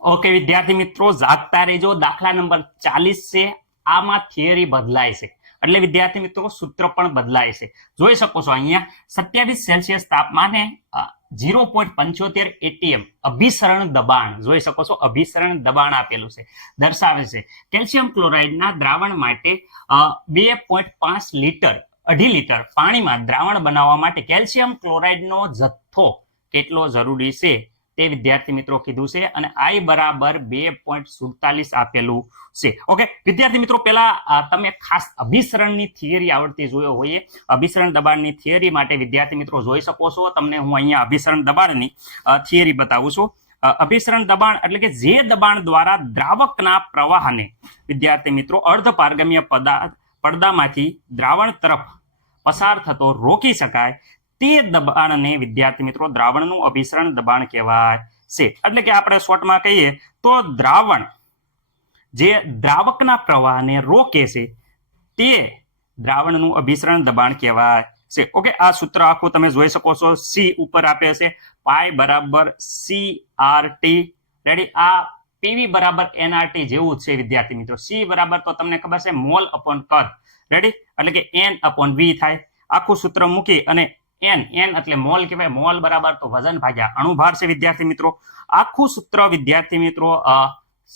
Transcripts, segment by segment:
Okay વિદ્યાર્થી મિત્રો, જાગતા રહેજો. દાખલા નંબર 40 છે. આમાં થિયરી બદલાય છે, એટલે વિદ્યાર્થી મિત્રો સૂત્ર પણ બદલાય છે. જોઈ શકો છો અહીંયા 27 સેલ્સિયસ તાપમાને 0.75 એટીએમ અભિસરણ દબાણ જોઈ શકો છો. અભિસરણ દબાણ આપેલું છે, દર્શાવે છે કેલ્શિયમ ક્લોરાઇડના દ્રાવણ માટે 2.5 લીટર 2.5 લીટર પાણીમાં દ્રાવણ બનાવવા માટે કેલ્શિયમ ક્લોરાઇડનો જથ્થો કેટલો જરૂરી છે તે વિદ્યાર્થી મિત્રો કીધું છે, અને I બરાબર 2.47 આપેલું છે. ઓકે વિદ્યાર્થી મિત્રો, પહેલા તમે ખાસ અભિસરણની થિયરી આવડતી જોયો હોય. અભિસરણ દબાણની થિયરી માટે વિદ્યાર્થી મિત્રો જોઈ શકો છો, તમને હું અહીંયા અભિસરણ દબાણની થિયરી બતાવું છું. અભિસરણ દબાણ એટલે કે જે દબાણ દ્વારા દ્રાવકના પ્રવાહને વિદ્યાર્થી મિત્રો અર્ધપારગમ્ય પડદામાંથી દ્રાવણ તરફ પસાર થતો રોકી શકાય તે દબાણને વિદ્યાર્થી મિત્રો દ્રાવણનું અભિસરણ દબાણ કહેવાય છે. એટલે કે આપણે શોર્ટમાં કહીએ તો દ્રાવણ જે દ્રાવકના પ્રવાહને રોકે છે તે દ્રાવણનું અભિસરણ દબાણ કહેવાય છે. ઓકે, આ સૂત્ર આખું તમે જોઈ શકો છો. સી ઉપર આપે છે પાઈ બરાબર CRT. રેડી? આ પીવી બરાબર NRT જેવું જ છે વિદ્યાર્થી મિત્રો. સી બરાબર તો તમને ખબર છે મોલ અપોન કદ. રેડી? એટલે કે N અપોન V થાય. આખું સૂત્ર મૂકી અને n એટલે મોલ કહેવાય. મોલ બરાબર તો વજન ભાગ્યા અણુભાર છે વિદ્યાર્થી મિત્રો. આખું સૂત્ર વિદ્યાર્થી મિત્રો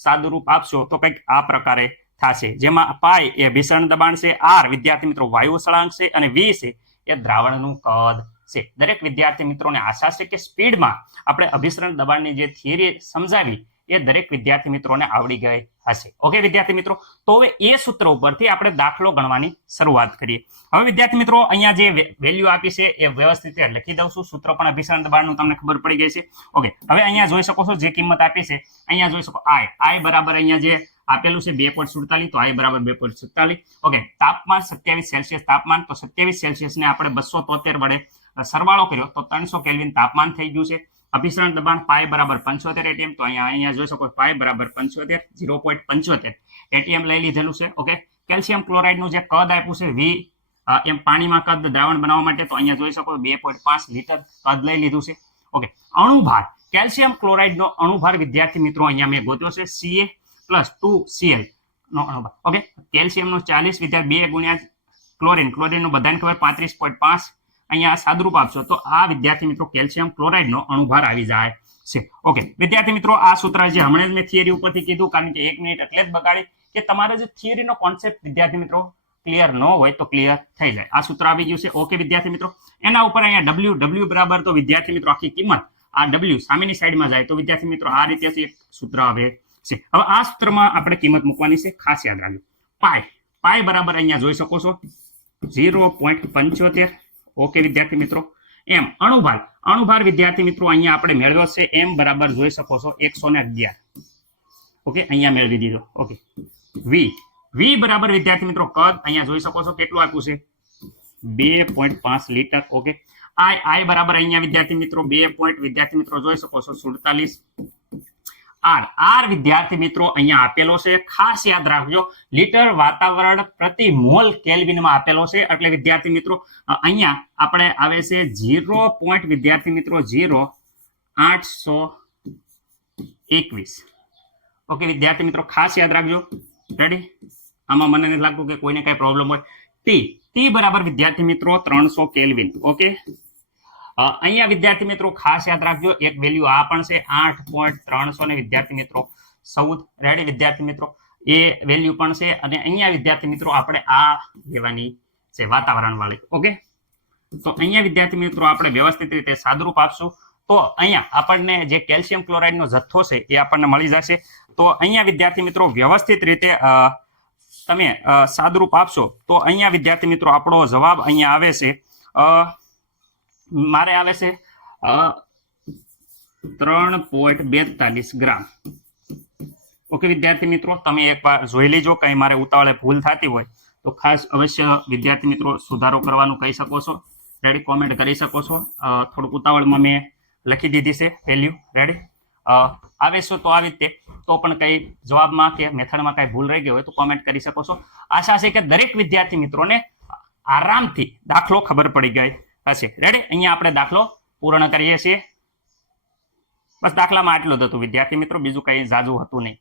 સાદુરૂપ આપશો તો કંઈક આ પ્રકારે થશે, જેમાં પાઈ એ અભિસરણ દબાણ છે, R વિદ્યાર્થી મિત્રો વાયુ સ્થળાંક છે, અને V છે એ દ્રાવણનું કદ છે. દરેક વિદ્યાર્થી મિત્રોને આશા છે કે સ્પીડમાં આપણે અભિસરણ દબાણની જે થિયરી સમજાવી એ દરેક વિદ્યાર્થી મિત્રોને આવડી ગઈ હશે. ઓકે વિદ્યાર્થી મિત્રો, તો હવે એ સૂત્ર ઉપરથી આપણે દાખલો ગણવાની શરૂઆત કરીએ. હવે વિદ્યાર્થી મિત્રો અહીંયા જે વેલ્યુ આપી છે એ વ્યવસ્થિત લખી દઉં છું. સૂત્ર પણ અભિસરણ દબાણનું તમને ખબર પડી ગઈ છે. ઓકે, હવે અહીંયા જોઈ શકો છો જે કિંમત આપી છે. અહીંયા જોઈ શકો I બરાબર અહીંયા જે આપેલું છે 2.47, તો I બરાબર 2.47. ઓકે, તાપમાન 27 સેલ્સિયસ તાપમાન, તો 27 સેલ્સિયસ ને આપણે 273 વડે સરવાળો કર્યો તો 300 કેલ્વિન તાપમાન થઈ ગયું છે. અભિસરણ દબાણ પાઈ બરાબર 75 એટીએમ, તો અહીંયા જોઈ શકો પાઈ બરાબર 75 0.75 એટીએમ લઈ લીધેલું છે. ઓકે, કેલ્શિયમ ક્લોરાઇડનું જે કદ આપ્યું છે V એમ પાણીમાં કદ દ્રાવણ બનાવવા માટે, તો અહીંયા જોઈ શકો 2.5 લીટર કદ લઈ લીધું છે. ઓકે, અણુભાર કેલ્શિયમ ક્લોરાઇડનો અણુભાર વિદ્યાર્થી મિત્રો અહીંયા મેં ગોત્યો છે Ca+2Cl નો અણુભાર. ઓકે, કેલ્શિયમનો 40 વિદ્યાર્થી 2 ગુણ્યા ક્લોરીનનું બધાને ખબર 35.5 અહીંયા સાદુરૂપ આપશો તો આ વિદ્યાર્થી મિત્રો કેલ્શિયમ ક્લોરાઇડનો અણુભાર આવી જાય છે. ઓકે વિદ્યાર્થી મિત્રો, આ સૂત્ર જે હમણાં મેં થિયરી ઉપરથી કીધું, કારણ કે 1 મિનિટ એટલે જ બગાડી કે તમારે જે થિયરીનો કોન્સેપ્ટ વિદ્યાર્થી મિત્રો ક્લિયર ન હોય તો ક્લિયર થઈ જાય. આ સૂત્ર આવી ગયું છે. ઓકે વિદ્યાર્થી મિત્રો, એના ઉપર અહીંયા W બરાબર તો વિદ્યાર્થી મિત્રો આખી કિંમત આ W સામેની સાઈડમાં જાય તો વિદ્યાર્થી મિત્રો આ રીતે એક સૂત્ર આવે છે. હવે આ સૂત્રમાં આપણે કિંમત મૂકવાની છે, ખાસ યાદ રાખજો. પાઈ બરાબર અહીંયા જોઈ શકો છો 0.75. ઓકે વિદ્યાર્થી મિત્રો, એમ અણુભાર વિદ્યાર્થી મિત્રો અહીંયા આપણે મેળવ્યો છે M બરાબર જોઈ શકો છો 111. ઓકે, અહીંયા મેળવી દીધો. ઓકે, V બરાબર વિદ્યાર્થી મિત્રો કદ અહીંયા જોઈ શકો છો કેટલું આપ્યું છે 2.5 લીટર. ઓકે, I બરાબર અહીંયા વિદ્યાર્થી મિત્રો 2. વિદ્યાર્થી મિત્રો જોઈ શકો છો 47. R વિદ્યાર્થી મિત્રો અહીંયા આપેલો છે, ખાસ યાદ રાખજો લીટર વાતાવરણ પ્રતિ મોલ કેલ્વિનમાં આપેલો છે. એટલે વિદ્યાર્થી મિત્રો અહીંયા આપણે આવે છે 0. વિદ્યાર્થી મિત્રો 0.821. ઓકે વિદ્યાર્થી મિત્રો ખાસ યાદ રાખજો. રેડી? આમાં મને નથી લાગતું કે કોઈને કઈ પ્રોબ્લેમ હોય. T બરાબર વિદ્યાર્થી મિત્રો 300 કેલ્વિન. ઓકે, અહીંયા વિદ્યાર્થી મિત્રો ખાસ યાદ રાખજો એક વેલ્યુ આ પણ છે 8.300 ને વિદ્યાર્થી મિત્રો 14. રેડી વિદ્યાર્થી મિત્રો, એ વેલ્યુ પણ છે. અને અહીંયા વિદ્યાર્થી મિત્રો આપણે આ લેવાની છે વાતાવરણ વાળી. ઓકે, તો અહીંયા વિદ્યાર્થી મિત્રો આપણે વ્યવસ્થિત રીતે સાદુરૂપ આપશું તો અહીંયા આપણને જે કેલ્શિયમ ક્લોરાઇડનો જથ્થો છે એ આપણને મળી જશે. તો અહીંયા વિદ્યાર્થી મિત્રો વ્યવસ્થિત રીતે તમે સાદુરૂપ આપશો તો અહીંયા વિદ્યાર્થી મિત્રો આપણો જવાબ અહીંયા આવે છે મારે આવે છે 3.42 ગ્રામ. ઓકે વિદ્યાર્થી મિત્રો, તમે એકવાર જોઈ લેજો, કઈ મારે ઉતાવળે ભૂલ થતી હોય તો ખાસ અવશ્ય વિદ્યાર્થી મિત્રો સુધારો કરવાનું કહી શકો છો. રેડી? કોમેન્ટ કરી શકો છો. થોડુંક ઉતાવળમાં મેં લખી દીધી છે વેલ્યુ. રેડી? આવે છે તો આવી રીતે તો પણ કઈ જવાબમાં કે મેથડમાં કઈ ભૂલ રહી ગઈ હોય તો કોમેન્ટ કરી શકો છો. આશા છે કે દરેક વિદ્યાર્થી મિત્રોને આરામથી દાખલો ખબર પડી ગઈ હશે. રેડી? અહીંયા આપણે દાખલો પૂર્ણ કરીએ છીએ. બસ દાખલામાં આટલું જ હતું વિદ્યાર્થી મિત્રો, બીજું કઈ ઝાઝું હતું નહીં.